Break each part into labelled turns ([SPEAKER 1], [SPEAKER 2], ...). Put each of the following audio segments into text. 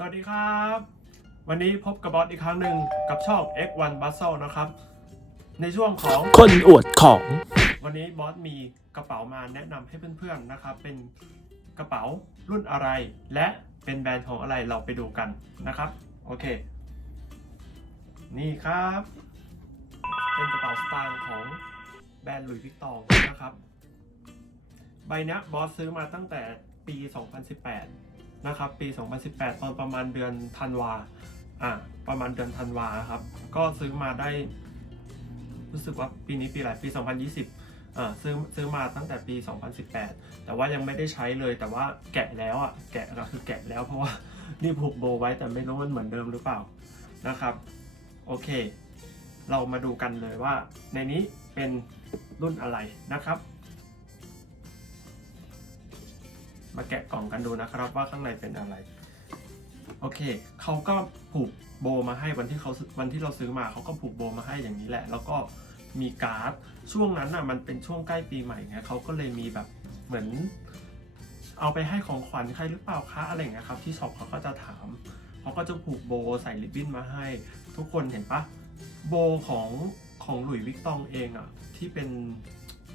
[SPEAKER 1] สวัสดีครับ วันนี้พบกับบอสอีกครั้งหนึ่งกับช่อง X1 Bustle นะครับ ในช่วงของ
[SPEAKER 2] คนอวดของ
[SPEAKER 1] วันนี้บอสมีกระเป๋ามาแนะนำให้เพื่อนๆนะครับ เป็นกระเป๋ารุ่นอะไร และเป็นแบรนด์ของอะไรเราไปดูกันนะครับ โอเค นี่ครับ เป็นกระเป๋าสตางค์ของแบรนด์หลุยส์วิกตองนะครับ ใบเนี้ยบอสซื้อมาตั้งแต่ปี 2018 นะครับปี 2018 ตอนประมาณเดือนธันวาอะประมาณเดือนธันวาครับ ก็ซื้อมาได้ รู้สึกว่าปีนี้ปีอะไรปี 2020อ่าซื้อซื้อมาตั้งแต่ปี 2018 แต่ว่ายังไม่ได้ใช้เลยแต่ว่าแกะแล้วอะแกะก็คือแกะแล้วเพราะว่านี่ผูกโบไว้แต่ไม่รู้มันเหมือนเดิมหรือเปล่านะครับ โอเค เรามาดูกันเลยว่าในนี้เป็นรุ่นอะไรนะครับ มาแกะกล่องกันดูนะครับว่าข้างในเป็นอะไร โอเคเขาก็ผูกโบมาให้วันที่เขาวันที่เราซื้อมาเขาก็ผูกโบมาให้อย่างนี้แหละ แล้วก็มีการ์ดช่วงนั้นอะมันเป็นช่วงใกล้ปีใหม่ไงเขาก็เลยมีแบบเหมือน เอาไปให้ของขวัญใครหรือเปล่าคะอะไรเงี้ยครับ ที่ช็อปเขาก็จะถามเขาก็จะผูกโบใส่ริบบิ้นมาให้ ทุกคนเห็นปะโบของของหลุยส์วิกตองเองอะที่เป็น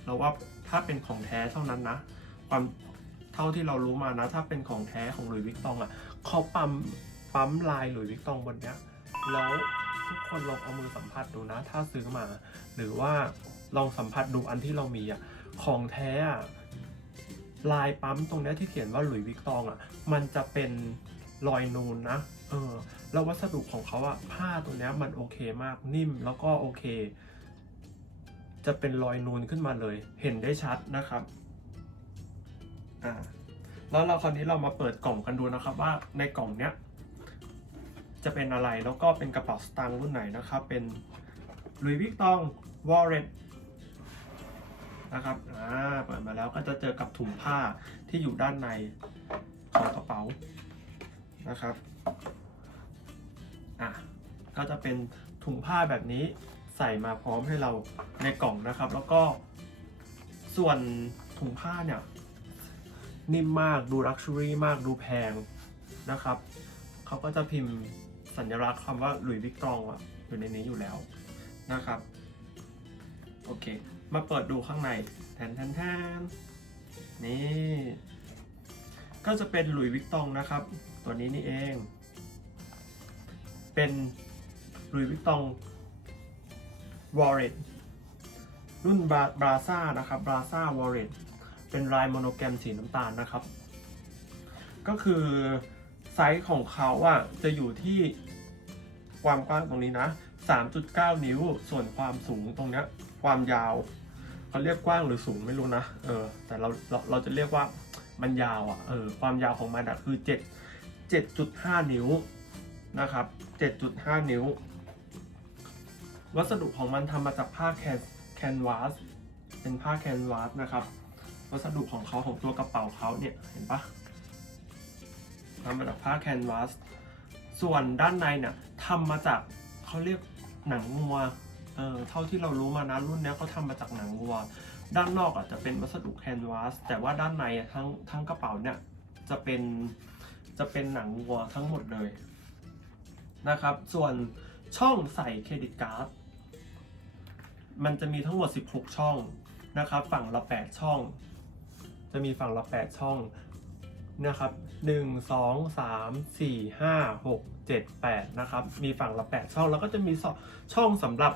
[SPEAKER 1] เราว่าถ้าเป็นของแท้เท่านั้นนะ ความ เท่าที่เรารู้มานะ ถ้าเป็นของแท้ของหลุยส์วิกตองอะเขาปั๊มปั๊มลายหลุยส์วิกตองบนเนี้ยแล้วทุกคนลองเอามือสัมผัสดูนะ ถ้าซื้อมา หรือว่าลองสัมผัสดูอันที่เรามีอะของแท้อะลายปั๊มตรงนี้ที่เขียนว่าหลุยส์วิกตองอะมันจะเป็นรอยนูนนะ เออ แล้ววัสดุของเขาอะผ้าตัวนี้มันโอเคมากนิ่มแล้วก็โอเค จะเป็นรอยนูนขึ้นมาเลย เห็นได้ชัดนะครับ อ่าแล้วเราคราวนี้เรามาเปิดกล่องกันดูนะครับว่าในกล่องเนี้ยจะเป็นอะไรแล้วก็เป็นกระเป๋าสตางค์รุ่นไหนนะครับ เป็นลุยวิกตองวอลเรตนะครับอ่าเปิดมาแล้วก็จะเจอกับถุงผ้าที่อยู่ด้านในของกระเป๋านะครับอะก็จะเป็นถุงผ้าแบบนี้ใส่มาพร้อมให้เราในกล่องนะครับ แล้วก็ส่วนถุงผ้าเนี่ย นิ่มมากดูลักชัวรี่มากดูแพงนะครับ เขาก็จะพิมพ์สัญลักษณ์คำว่าหลุยส์วิกตองอยู่ในนี้อยู่แล้วนะครับ โอเค มาเปิดดูข้างในแทนแทนแทนนี่ ก็จะเป็นหลุยส์วิกตองนะครับ ตัวนี้นี่เอง เป็นหลุยส์วิกตองวอร์เรตรุ่นบราซ่านะครับบราซ่าวอร์เรต เป็นลายโมโนแกรมสีน้ำตาลนะครับ ก็คือไซส์ของเขาอะจะอยู่ที่ความกว้างตรงนี้นะ 3.9 นิ้ว ส่วนความสูงตรงนี้ความยาวเขาเรียกกว้างหรือสูงไม่รู้นะ เออ แต่เราเราเราจะเรียกว่ามันยาวอะ่ะ เออ ความยาวของมันอะคือ 7 7.5 นิ้วนะครับ 7.5 นิ้ว วัสดุของมันทำมาจากผ้าแคนแคนวาส เป็นผ้าแคนวาสนะครับ วัสดุของเขาของตัวกระเป๋าเขาเนี่ยเห็นปะทำมาจากผ้าแคนวาส ส่วนด้านในเนี่ยทำมาจากเขาเรียกหนังงัว เออเท่าที่เรารู้มานะรุ่นนี้เขาทำมาจากหนังวัว ด้านนอกอาจจะเป็นวัสดุแคนวาส แต่ว่าด้านในทั้งทั้งกระเป๋าเนี่ยจะเป็นจะเป็นหนังวัวทั้งหมดเลยนะครับ ส่วนช่องใส่เครดิตการ์ดมันจะมีทั้งหมด 16 ช่องนะครับ ฝั่งละ 8 ช่อง จะมีฝั่งละ 8 ช่องนะครับ 1 2 3 4 5 6 7 8 นะครับ มีฝั่งละ 8 ช่อง แล้วก็จะมีช่องช่องสำหรับ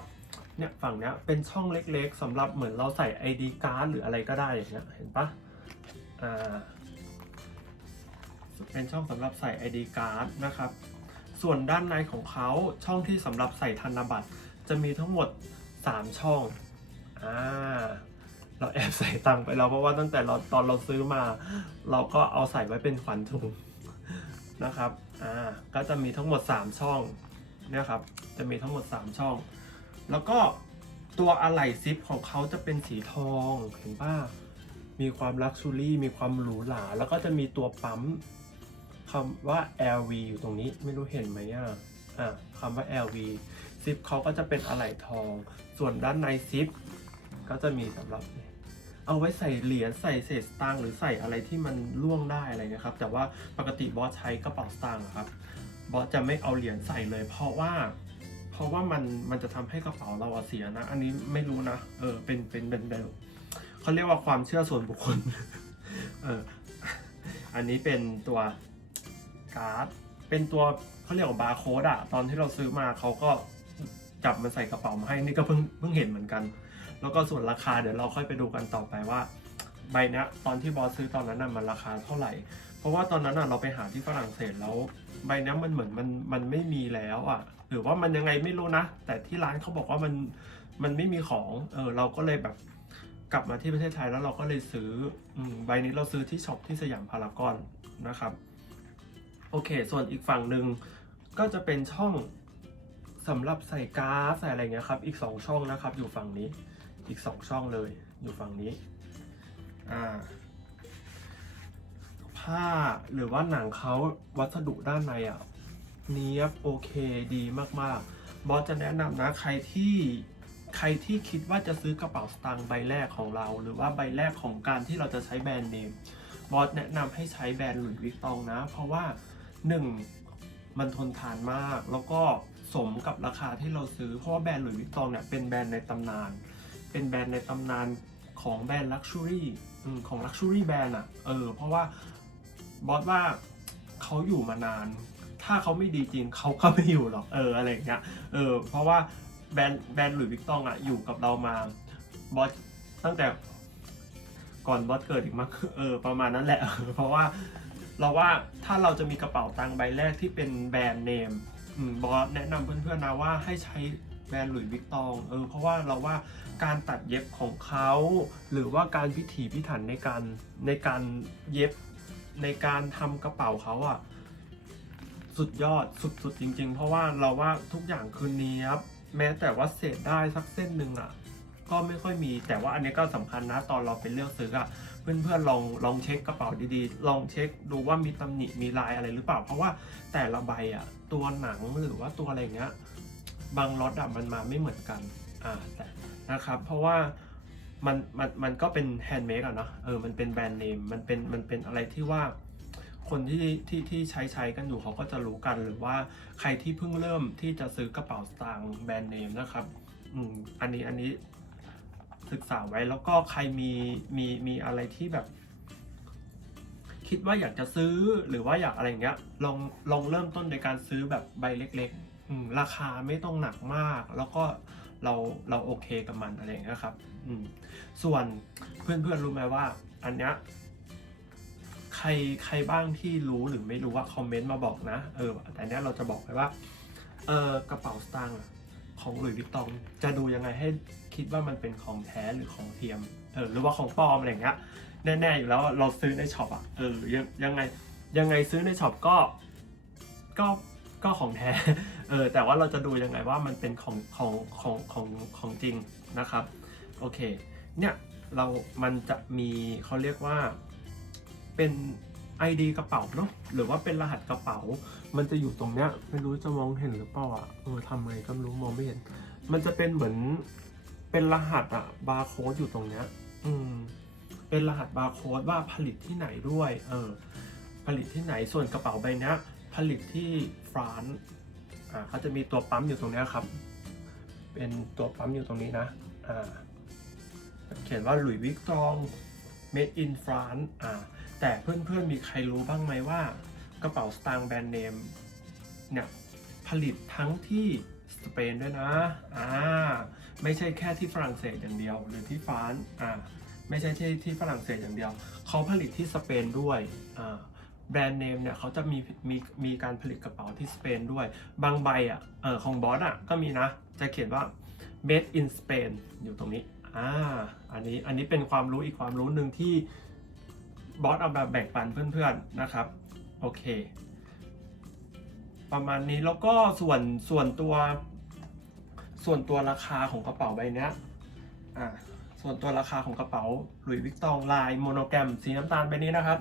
[SPEAKER 1] เนี่ยฝั่งเนี้ยเป็นช่องเล็กๆสำหรับเหมือนเราใส่ ID card หรืออะไรก็ได้อย่างเงี้ยเห็นปะอ่าเป็นช่องสำหรับใส่ ID card นะครับ ส่วนด้านในของเขาช่องที่สำหรับใส่ธนบัตร จะมีทั้งหมด 3 ช่องอ่า เราแอบใส่ตังค์ไปแล้วเพราะว่าตั้งแต่เราตอนเราซื้อมา เราก็เอาใส่ไว้เป็นขวัญถุงนะครับ อ่า ก็จะมีทั้งหมด 3 ช่องเนี่ยครับ จะมีทั้งหมด 3 ช่อง แล้วก็ตัวอะไหล่ซิปของเขาจะเป็นสีทองเห็นป่ะมีความลักชูรี่ มีความหรูหรา แล้วก็จะมีตัวปั๊มคำว่า LV อยู่ตรงนี้ไม่รู้เห็นไหมอะ อะคำว่า LV ซิปเขาก็จะเป็นอะไหล่ทอง ส่วนด้านในซิปก็จะมีสำหรับ เอาไว้ใส่เหรียญใส่เศษสตางค์หรือใส่อะไรที่มันล่วงได้อะไรเงี้ยครับ แต่ว่าปกติบอสใช้กระเป๋าสตางค์อะครับบอสจะไม่เอาเหรียญใส่เลย เพราะว่า เพราะว่ามันมันจะทำให้กระเป๋าเราเสียนะ อันนี้ไม่รู้นะเออเป็นเป็นเป็นแบบเขาเรียกว่าความเชื่อส่วนบุคคลเอออันนี้เป็นตัวการ์ดเป็นตัวเขาเรียกว่าบาร์โค้ดอะตอนที่เราซื้อมาเขาก็จับมันใส่กระเป๋ามาให้นี่ก็เพิ่งเพิ่งเห็นเหมือนกัน แล้วก็ส่วนราคาเดี๋ยวเราค่อยไปดูกันต่อไปว่า ใบนี้ตอนที่บอสซื้อตอนนั้นน่ะมันราคาเท่าไหร่ เพราะว่าตอนนั้นน่ะเราไปหาที่ฝรั่งเศสแล้ว ใบนี้มันเหมือนมันมันไม่มีแล้วอะ หรือว่ามันยังไงไม่รู้นะ แต่ที่ร้านเขาบอกว่ามันมันไม่มีของ เออเราก็เลยแบบกลับมาที่ประเทศไทยแล้วเราก็เลยซื้ออใบนี้เราซื้อที่ช็อปที่สยามพารากอนนะครับ โอเค ส่วนอีกฝั่งหนึ่งก็จะเป็นช่องสำหรับใส่ก๊าซใส่อะไรเงี้ยครับ อีก 2 ช่องนะครับ อยู่ฝั่งนี้ อีก 2 ช่องเลยอยู่ฝั่งนี้อ่าผ้าหรือว่าหนังเขาวัสดุด้านในอะเนี้ยบโอเคดีมากๆ บอสจะแนะนำนะใครที่ใครที่คิดว่าจะซื้อกระเป๋าสตางค์ใบแรกของเรา หรือว่าใบแรกของการที่เราจะใช้แบรนด์เนมบอสแนะนำให้ใช้แบรนด์หลุยส์วิกตองนะ เพราะว่าหนึ่งมันทนทานมาก แล้วก็สมกับราคาที่เราซื้อ เพราะว่าแบรนด์หลุยส์วิกตองเนี่ยเป็นแบรนด์ในตำนาน เป็นแบรนด์ในตำนานของแบรนด์ลักชัวรี่ของลักชัวรี่แบรนด์อะ เออ เพราะว่าบอสว่าเขาอยู่มานาน ถ้าเขาไม่ดีจริงเขาก็ไม่อยู่หรอก เออ อะไรอย่างเงี้ย เออ เพราะว่าแบรนด์แบรนด์หลุยส์วิกตองอะ อยู่กับเรามา บอสตั้งแต่ก่อนบอสเกิดอีกมั้งเออ ประมาณนั้นแหละ เพราะว่าเราว่าถ้าเราจะมีกระเป๋าตังค์ใบแรกที่เป็นแบรนด์เนมอืมบอสแนะนำเพื่อนๆนะว่าให้ใช้ แบรนด์หลุยส์วิกตองเออเพราะว่าเราว่าการตัดเย็บของเขาหรือว่าการพิถีพิถันในการในการเย็บในการทำกระเป๋าเขาอะสุดยอดสุดๆจริง ๆ เพราะว่าเราว่าทุกอย่างคือเนี้ยบแม้แต่ว่าเศษได้สักเส้นหนึ่งอะก็ไม่ค่อยมีแต่ว่าอันนี้ก็สำคัญนะตอนเราไปเลือกซื้ออะเพื่อนๆลองลองเช็คกระเป๋าดีๆ ลองเช็คดูว่ามีตำหนิมีลายอะไรหรือเปล่า เพราะว่าแต่ละใบอะตัวหนังหรือว่าตัวอะไรเงี้ย บางล็อะมันมาไม่เหมือนกันอ่าแต่นะครับเพราะว่ามันมันมันก็เป็นแฮนด์เมดอะเนาะเออมันเป็นแบรนด์เนมมันเป็นมันเป็นอะไรที่ว่า คนที่ที่ที่ใช้ใช้กันอยู่เขาก็จะรู้กันหรือว่าใครที่เพิ่งเริ่มที่จะซื้อกระเป๋าสตางค์แบรนด์เนมนะครับอืมอันนี้อันนี้ศึกษาไว้แล้วก็ใครมีมีมีอะไรที่แบบ คิดว่าอยากจะซื้อหรือว่าอยากอะไรอย่างเงี้ยลองลองเริ่มต้นในการซื้อแบบใบเล็ก ๆ ราคาไม่ต้องหนักมาก แล้วก็เราเราโอเคกับมันอะไรอย่างเงี้ยครับอืมส่วนเพื่อนๆรู้ไหมว่า อันเนี้ยใครใครบ้างที่รู้หรือไม่รู้ว่าคอมเมนต์มาบอกนะ เออแต่เนี้ยเราจะบอกไปว่าเออกระเป๋าสตางค์ของหลุยส์วิตตอง จะดูยังไงให้คิดว่ามันเป็นของแท้หรือของเทียมเออหรือว่าของปลอมอะไรเงี้ยแน่ๆอยู่แล้วเราซื้อในช็อปอะเออยังยังไงยังไงซื้อในช็อปก็ก็ก็ของแท้ เออแต่ว่าเราจะดูยังไงว่ามันเป็นของของของของของจริงนะครับโอเคเนี่ยเรามันจะมีเขาเรียกว่าเป็น ID กระเป๋าเนาะหรือว่าเป็นรหัสกระเป๋า มันจะอยู่ตรงเนี้ยไม่รู้จะมองเห็นหรือเปล่าอะเออทำไงก็ไม่รู้มองไม่เห็น มันจะเป็นเหมือนเป็นรหัสอะบาร์โค้ดอยู่ตรงเนี้ยอืมเป็นรหัสบาร์โค้ดว่าผลิตที่ไหนด้วยเออผลิตที่ไหนส่วนกระเป๋าใบเนี้ยผลิตที่ฟรานซ์ อ่าเขาจะมีตัวปั๊มอยู่ตรงนี้ครับ เป็นตัวปั๊มอยู่ตรงนี้นะอ่าเขียนว่าหลุยส์วิกตอง made in France อ่าแต่เพื่อนๆมีใครรู้บ้างไหมว่ากระเป๋าสตางค์แบรนด์เนมเนี่ยผลิตทั้งที่สเปนด้วยนะอ่าไม่ใช่แค่ที่ฝรั่งเศสอย่างเดียว หรือที่ฟรานอ่าไม่ใช่ที่ที่ฝรั่งเศสอย่างเดียว เขาผลิตที่สเปนด้วยอ่า แบรนด์เนมเนี่ยเขาจะมีมีมีการผลิตกระเป๋าที่สเปนด้วย บางใบอะเออของบอสอะก็มีนะ จะเขียนว่า made in Spain อยู่ตรงนี้อ่าอันนี้อันนี้เป็นความรู้อีกความรู้หนึ่งที่บอสเอามาแบ่งปันเพื่อนๆนะครับโอเค ประมาณนี้แล้วก็ส่วนส่วนตัว ส่วนตัวราคาของกระเป๋าใบเนี้ยอ่าส่วนตัวราคาของกระเป๋าหลุยส์วิกตองลายโมโนแกรมสีน้ำตาลใบนี้นะครับ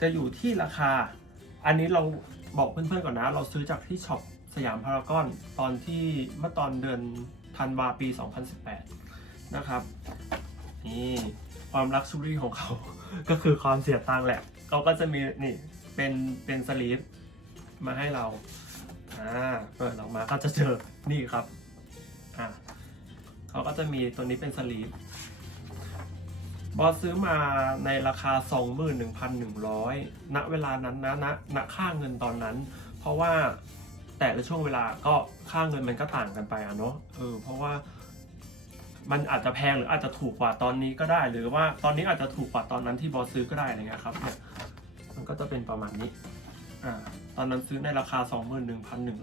[SPEAKER 1] จะอยู่ที่ราคา อันนี้เราบอกเพื่อนๆก่อนนะ เราซื้อจากที่ช็อปสยามพารากอนตอนที่เมื่อตอนเดือนธันวาปี 2018 นะครับ นี่ความลักชูรี่ของเขา ก็คือความเสียตังค์แหละเขาก็จะมีนี่เป็นเป็นสลีปมาให้เราอ่าเปิดออกมาก็จะเจอนี่ครับอ่าเขาก็จะมีตัวนี้เป็นสลีป บอสซื้อมาในราคา 21,100ณเวลานั้นนะณณค่าเงินตอนนั้น เพราะว่าแต่ละช่วงเวลาก็ค่าเงินมันก็ต่างกันไปอะเนาะเออเพราะว่ามันอาจจะแพงหรืออาจจะถูกกว่าตอนนี้ก็ได้ หรือว่าตอนนี้อาจจะถูกกว่าตอนนั้นที่บอสซื้อก็ได้อะไรเงี้ยครับเนี่ยมันก็จะเป็นประมาณนี้อ่าตอนนั้นซื้อในราคา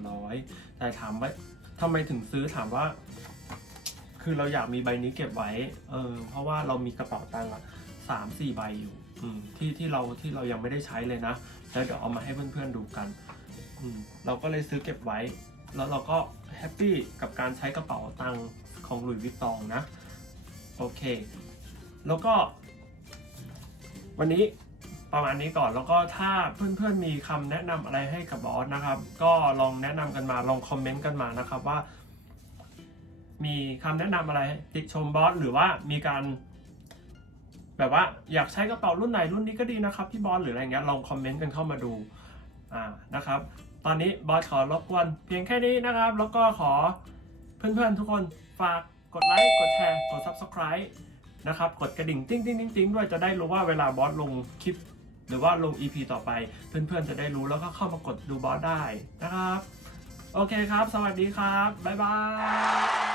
[SPEAKER 1] 21,100แต่ถามว่าทำไมถึงซื้อถามว่า คือเราอยากมีใบนี้เก็บไว้ เออ เพราะว่าเรามีกระเป๋าตังค์อะสามสี่ใบอยู่อืมที่ที่เราที่เรายังไม่ได้ใช้เลยนะ แล้วเดี๋ยวเอามาให้เพื่อนๆดูกันอืมเราก็เลยซื้อเก็บไว้ แล้วเราก็แฮปปี้กับการใช้กระเป๋าตังค์ของหลุยส์วิตตองนะ โอเค แล้วก็ วันนี้ประมาณนี้ก่อนแล้วก็ถ้าเพื่อนๆมีคำแนะนำอะไรให้กับบอสนะครับ ก็ลองแนะนำกันมาลองคอมเมนต์กันมานะครับว่า มีคำแนะนำอะไรติชมบอสหรือว่ามีการแบบว่าอยากใช้กระเป๋ารุ่นไหนรุ่นนี้ก็ดีนะครับพี่บอสหรืออะไรเงี้ยลองคอมเมนต์กันเข้ามาดูอ่านะครับ ตอนนี้บอสขอรบกวนเพียงแค่นี้นะครับ แล้วก็ขอเพื่อนๆทุกคนฝากกดไลค์กดแชร์กด subscribe นะครับกดกระดิ่งติ้งติ้งติ้งติ้งด้วยจะได้รู้ว่าเวลาบอสลงคลิป หรือว่าลง EP ต่อไป เพื่อนๆจะได้รู้แล้วก็เข้ามากดดูบอสได้นะครับ โอเคครับ สวัสดีครับ บ๊ายบาย